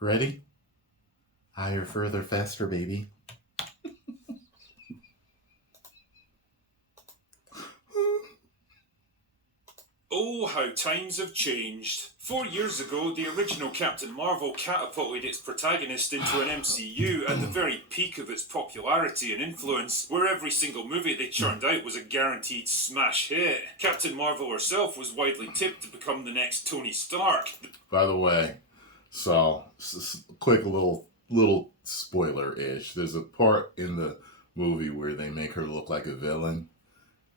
Ready? Higher, further, faster, baby. Oh, how times have changed. 4 years ago, the original Captain Marvel catapulted its protagonist into an MCU at the very peak of its popularity and influence, where every single movie they churned out was a guaranteed smash hit. Captain Marvel herself was widely tipped to become the next Tony Stark. By the way, so quick little spoiler-ish. There's a part in the movie where they make her look like a villain.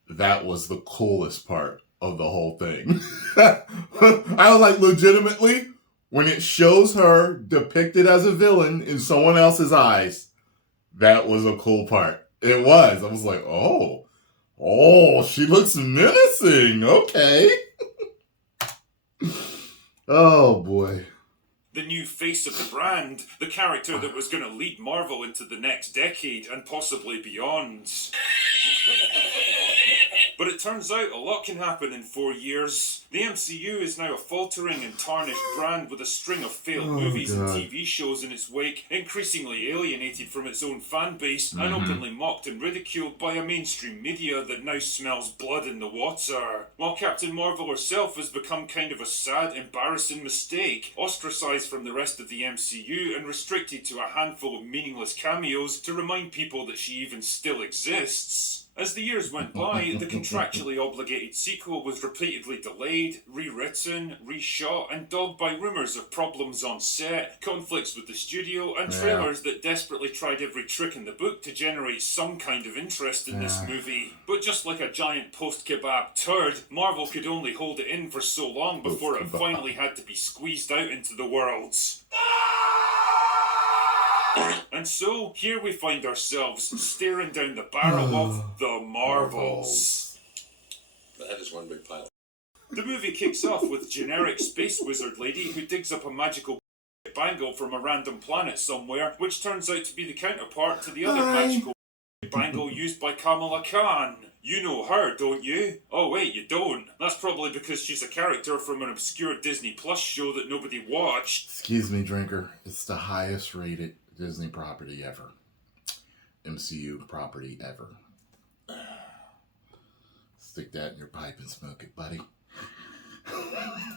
That was the coolest part of the whole thing. I was like, legitimately, when it shows her depicted as a villain in someone else's eyes, that was a cool part. It was. I was like, oh, she looks menacing. Okay. Oh, boy. The new face of the brand, the character that was going to lead Marvel into the next decade and possibly beyond. But it turns out a lot can happen in 4 years. The MCU is now a faltering and tarnished brand with a string of failed movies and TV shows in its wake, increasingly alienated from its own fan base and openly mocked and ridiculed by a mainstream media that now smells blood in the water. While Captain Marvel herself has become kind of a sad, embarrassing mistake, ostracised from the rest of the MCU and restricted to a handful of meaningless cameos to remind people that she even still exists. As the years went by, the contractually obligated sequel was repeatedly delayed, rewritten, reshot, and dogged by rumours of problems on set, conflicts with the studio, and trailers that desperately tried every trick in the book to generate some kind of interest in this movie. But just like a giant post-kebab turd, Marvel could only hold it in for so long before it finally had to be squeezed out into the world. And so, here we find ourselves staring down the barrel of The Marvels. That is one big pile. The movie kicks off with generic space wizard lady who digs up a magical bangle from a random planet somewhere, which turns out to be the counterpart to the other magical bangle used by Kamala Khan. You know her, don't you? Oh wait, you don't. That's probably because she's a character from an obscure Disney Plus show that nobody watched. Excuse me, drinker. It's the highest rated Disney property ever. MCU property ever. Stick that in your pipe and smoke it, buddy.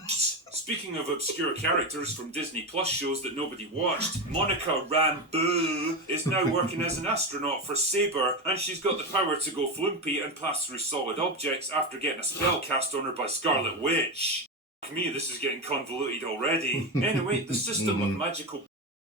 Speaking of obscure characters from Disney Plus shows that nobody watched, Monica Rambeau is now working as an astronaut for Saber, and she's got the power to go flumpy and pass through solid objects after getting a spell cast on her by Scarlet Witch. To me, this is getting convoluted already. Anyway, the system of magical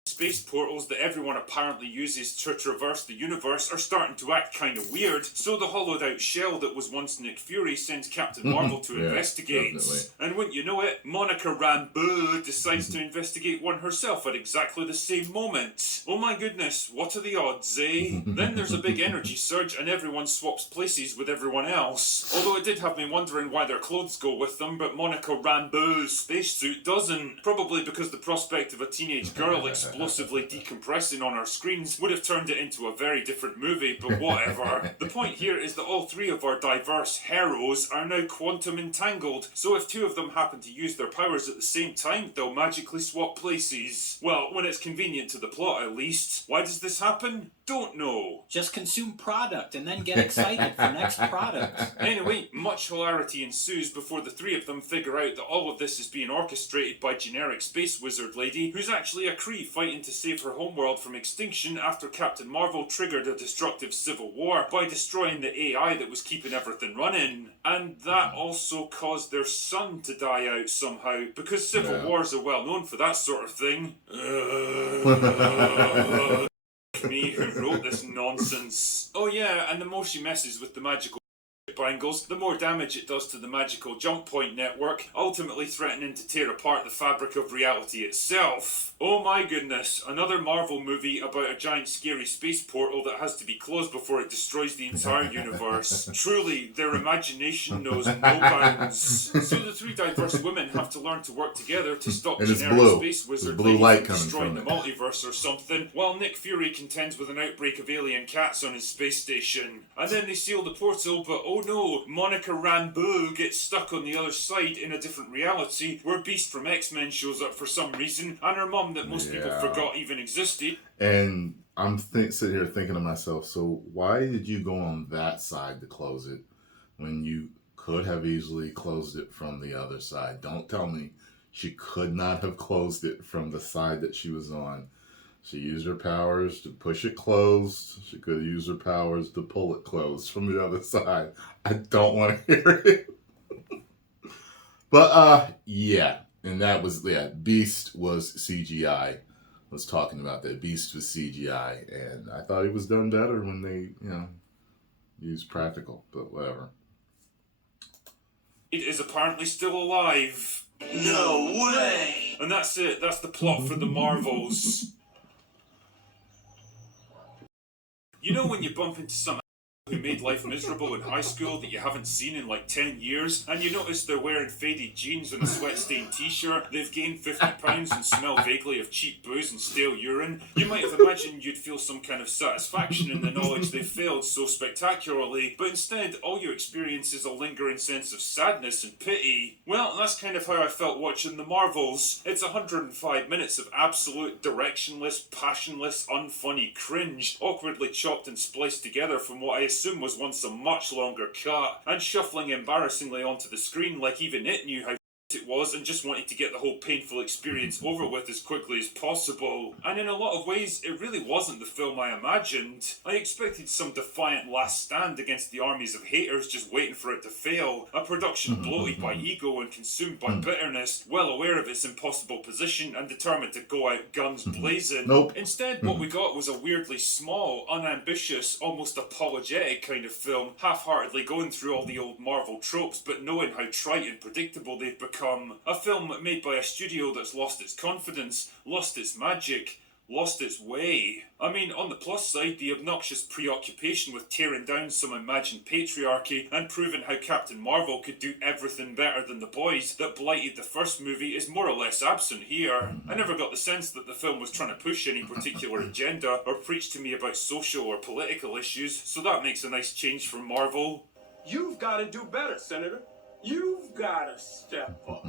space portals that everyone apparently uses to traverse the universe are starting to act kind of weird, so the hollowed out shell that was once Nick Fury sends Captain Marvel to investigate. Definitely. And wouldn't you know it, Monica Rambeau decides to investigate one herself at exactly the same moment. Oh my goodness, what are the odds, eh? Then there's a big energy surge and everyone swaps places with everyone else. Although it did have me wondering why their clothes go with them, but Monica Rambeau's spacesuit doesn't. Probably because the prospect of a teenage girl explosively decompressing on our screens would have turned it into a very different movie, but whatever. The point here is that all three of our diverse heroes are now quantum entangled, so if two of them happen to use their powers at the same time, they'll magically swap places. Well, when it's convenient to the plot at least. Why does this happen? Don't know. Just consume product and then get excited for next product. Anyway, much hilarity ensues before the three of them figure out that all of this is being orchestrated by generic space wizard lady, who's actually a Kree fighting to save her homeworld from extinction after Captain Marvel triggered a destructive civil war by destroying the AI that was keeping everything running. And that also caused their son to die out somehow, because civil wars are well known for that sort of thing. Me, who wrote this nonsense? Oh yeah, and the more she messes with the magical bangles, the more damage it does to the magical jump point network, ultimately threatening to tear apart the fabric of reality itself. Oh my goodness, another Marvel movie about a giant scary space portal that has to be closed before it destroys the entire universe. Truly, their imagination knows no bounds. So the three diverse women have to learn to work together to stop generic space wizard lady from destroying the multiverse or something, while Nick Fury contends with an outbreak of alien cats on his space station. And then they seal the portal, but oh oh no, Monica Rambeau gets stuck on the other side in a different reality where Beast from X-Men shows up for some reason, and her mum that most people forgot even existed. And I'm sitting here thinking to myself, so why did you go on that side to close it when you could have easily closed it from the other side? Don't tell me she could not have closed it from the side that she was on. She used her powers to push it closed. She could have used her powers to pull it closed from the other side. I don't want to hear it. But, yeah. And that was, Beast was CGI. I was talking about that. Beast was CGI. And I thought it was done better when they, used practical. But whatever. It is apparently still alive. No way! And that's it. That's the plot for the Marvels. You know when you bump into some who made life miserable in high school that you haven't seen in like 10 years, and you notice they're wearing faded jeans and a sweat-stained t-shirt, they've gained 50 pounds and smell vaguely of cheap booze and stale urine, you might have imagined you'd feel some kind of satisfaction in the knowledge they failed so spectacularly, but instead all you experience is a lingering sense of sadness and pity. Well, that's kind of how I felt watching the Marvels. It's 105 minutes of absolute directionless, passionless, unfunny cringe, awkwardly chopped and spliced together from what I assume was once a much longer cut, and shuffling embarrassingly onto the screen like even it knew how it was and just wanted to get the whole painful experience over with as quickly as possible. And in a lot of ways, it really wasn't the film I imagined. I expected some defiant last stand against the armies of haters just waiting for it to fail, a production bloated by ego and consumed by bitterness, well aware of its impossible position and determined to go out guns blazing. Nope. Instead, what we got was a weirdly small, unambitious, almost apologetic kind of film, half-heartedly going through all the old Marvel tropes but knowing how trite and predictable they've become. A film made by a studio that's lost its confidence, lost its magic, lost its way. I mean, on the plus side, the obnoxious preoccupation with tearing down some imagined patriarchy and proving how Captain Marvel could do everything better than the boys that blighted the first movie is more or less absent here. I never got the sense that the film was trying to push any particular agenda or preach to me about social or political issues, so that makes a nice change from Marvel. You've got to do better, Senator. You've got to step up.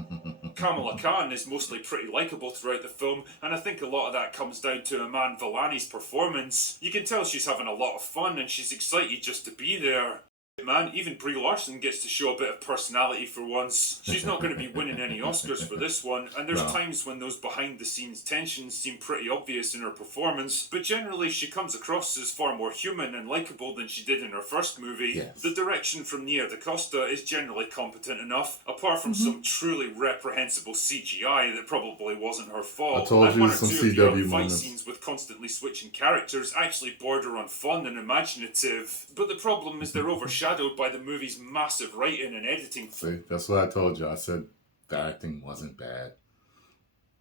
Kamala Khan is mostly pretty likeable throughout the film, and I think a lot of that comes down to Iman Vellani's performance. You can tell she's having a lot of fun and she's excited just to be there. Man, even Brie Larson gets to show a bit of personality for once. She's not going to be winning any Oscars for this one, and there's times when those behind-the-scenes tensions seem pretty obvious in her performance, but generally she comes across as far more human and likeable than she did in her first movie. Yes. The direction from Nia DaCosta is generally competent enough, apart from some truly reprehensible CGI that probably wasn't her fault. I told and you one or some two of the early CW fight moments. scenes with constantly switching characters actually border on fun and imaginative, but the problem is they're overshadowed by the movie's massive writing and editing. See, that's what I told you. I said the acting wasn't bad.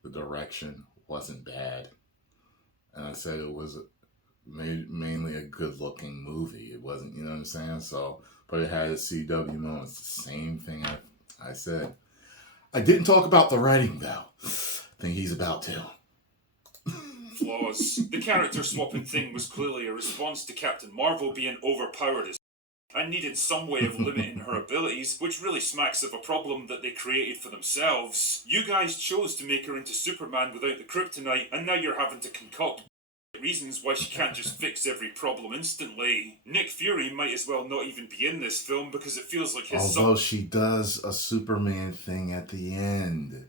The direction wasn't bad. And I said it was mainly a good-looking movie. It wasn't, you know what I'm saying? So, but it had its CW moments. The same thing I said. I didn't talk about the writing, though. I think he's about to. Flaws. The character swapping thing was clearly a response to Captain Marvel being overpowered as and needed some way of limiting her abilities, which really smacks of a problem that they created for themselves. You guys chose to make her into Superman without the kryptonite, and now you're having to concoct reasons why she can't just fix every problem instantly. Nick Fury might as well not even be in this film because it feels like his Although she does a Superman thing at the end.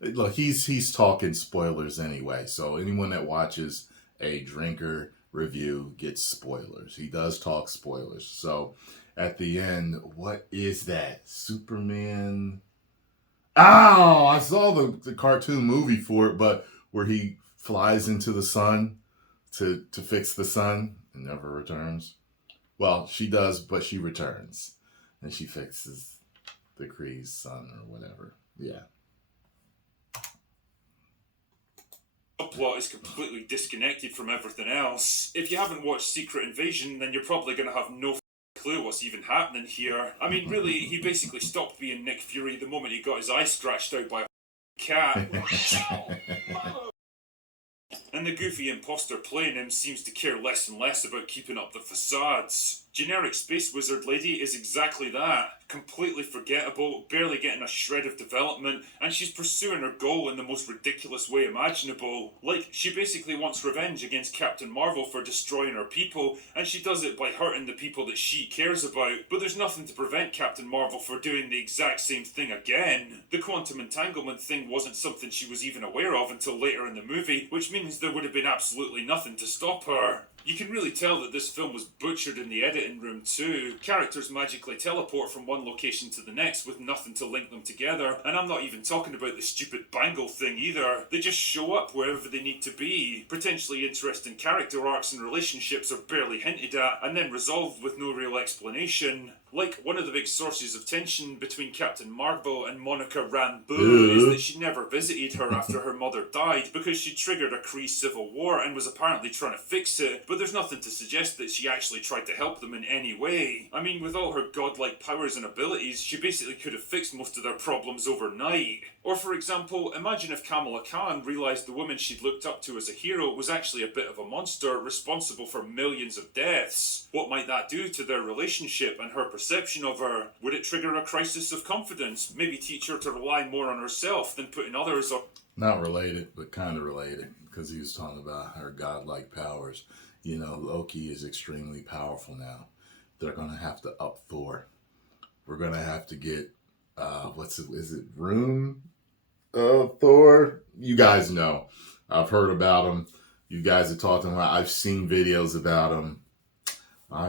Look, he's talking spoilers anyway, so anyone that watches a Drinker review gets spoilers. He does talk spoilers. So at the end, what is that? Superman? Oh, I saw the cartoon movie for it, but where he flies into the sun to fix the sun and never returns. Well, she does, but she returns and she fixes the Kree's son or whatever. Yeah. Plot is completely disconnected from everything else. If you haven't watched Secret Invasion, then you're probably going to have no clue what's even happening here. I mean, really, he basically stopped being Nick Fury the moment he got his eye scratched out by a cat. And the goofy imposter playing him seems to care less and less about keeping up the facades. Generic space wizard lady is exactly that. Completely forgettable, barely getting a shred of development, and she's pursuing her goal in the most ridiculous way imaginable. Like, she basically wants revenge against Captain Marvel for destroying her people, and she does it by hurting the people that she cares about, but there's nothing to prevent Captain Marvel from doing the exact same thing again. The quantum entanglement thing wasn't something she was even aware of until later in the movie, which means there would have been absolutely nothing to stop her. You can really tell that this film was butchered in the editing room too. Characters magically teleport from one location to the next with nothing to link them together, and I'm not even talking about the stupid bangle thing either. They just show up wherever they need to be. Potentially interesting character arcs and relationships are barely hinted at, and then resolved with no real explanation. Like, one of the big sources of tension between Captain Marvel and Monica Rambeau is that she never visited her after her mother died because she triggered a Kree civil war and was apparently trying to fix it, but there's nothing to suggest that she actually tried to help them in any way. I mean, with all her godlike powers and abilities, she basically could have fixed most of their problems overnight. Or for example, imagine if Kamala Khan realised the woman she'd looked up to as a hero was actually a bit of a monster responsible for millions of deaths. What might that do to their relationship and her perception of her? Would it trigger a crisis of confidence? Maybe teach her to rely more on herself than putting others on... Not related, but kind of related, because he was talking about her godlike powers. You know, Loki is extremely powerful now. They're going to have to up Thor. We're going to have to get, is it Rune Thor? You guys know. I've heard about him. You guys are talking about, I've seen videos about him. My.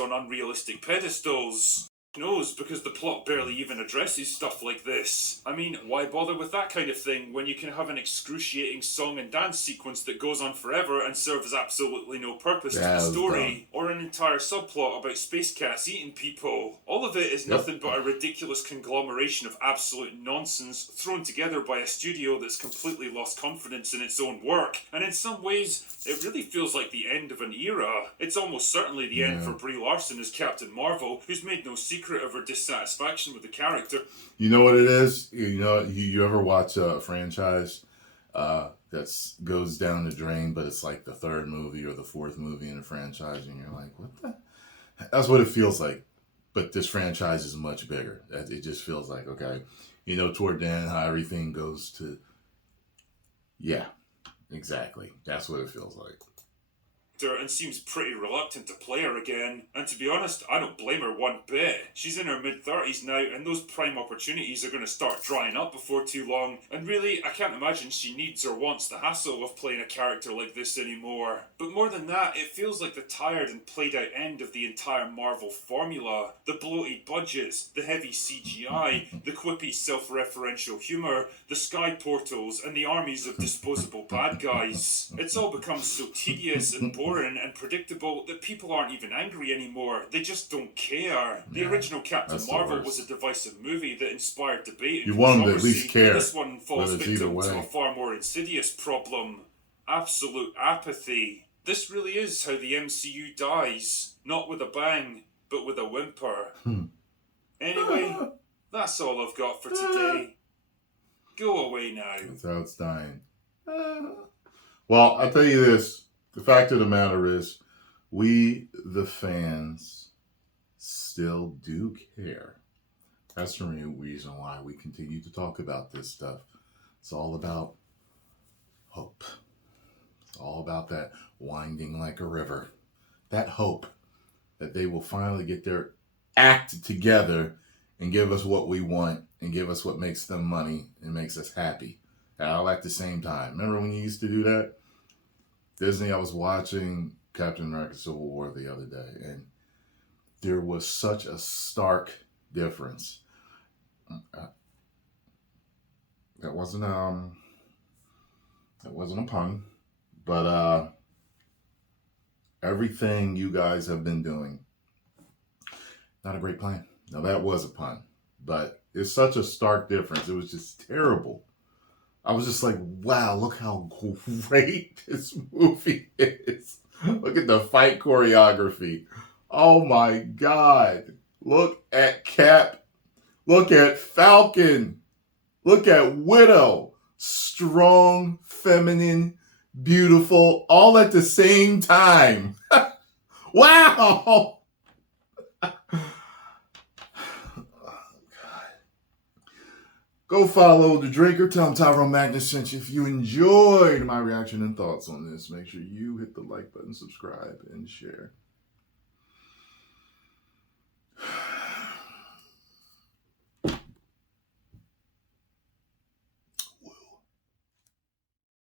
on unrealistic pedestals. Knows, because the plot barely even addresses stuff like this. I mean, why bother with that kind of thing when you can have an excruciating song and dance sequence that goes on forever and serves absolutely no purpose to the story? Or an entire subplot about space cats eating people. All of it is nothing but a ridiculous conglomeration of absolute nonsense thrown together by a studio that's completely lost confidence in its own work. And in some ways, it really feels like the end of an era. It's almost certainly the end for Brie Larson as Captain Marvel, who's made no secret of her dissatisfaction with the character. You know what it is? You know, you ever watch a franchise that goes down the drain, but it's like the third movie or the fourth movie in a franchise, and you're like, what the? That's what it feels like. But this franchise is much bigger. It just feels like, okay, you know, toward the end, how everything goes to, yeah, exactly. That's what it feels like. And seems pretty reluctant to play her again, and to be honest, I don't blame her one bit. She's in her mid-30s now, and those prime opportunities are going to start drying up before too long, and really, I can't imagine she needs or wants the hassle of playing a character like this anymore. But more than that, it feels like the tired and played out end of the entire Marvel formula. The bloated budgets, the heavy CGI, the quippy self-referential humour, the sky portals, and the armies of disposable bad guys. It's all become so tedious and boring and predictable that people aren't even angry anymore. They just don't care. The original Captain Marvel was a divisive movie that inspired debate and you want them to at least care. This one falls victim to a far more insidious problem. Absolute apathy. This really is how the MCU dies. Not with a bang, but with a whimper. Anyway, that's all I've got for today. Go away now. That's how it's dying. Well, I'll tell you this. The fact of the matter is, we, the fans, still do care. That's the real reason why we continue to talk about this stuff. It's all about hope. It's all about that winding like a river. That hope that they will finally get their act together and give us what we want and give us what makes them money and makes us happy. All at the same time. Remember when you used to do that? Disney, I was watching Captain America Civil War the other day, and there was such a stark difference. That wasn't a pun, but everything you guys have been doing, not a great plan. Now that was a pun, but it's such a stark difference. It was just terrible. I was just like, wow, look how great this movie is. Look at the fight choreography. Oh my God. Look at Cap. Look at Falcon. Look at Widow. Strong, feminine, beautiful, all at the same time. Wow! Go follow The Drinker. Tell him Tyrone Magnus sent you. If you enjoyed my reaction and thoughts on this, make sure you hit the like button, subscribe, and share.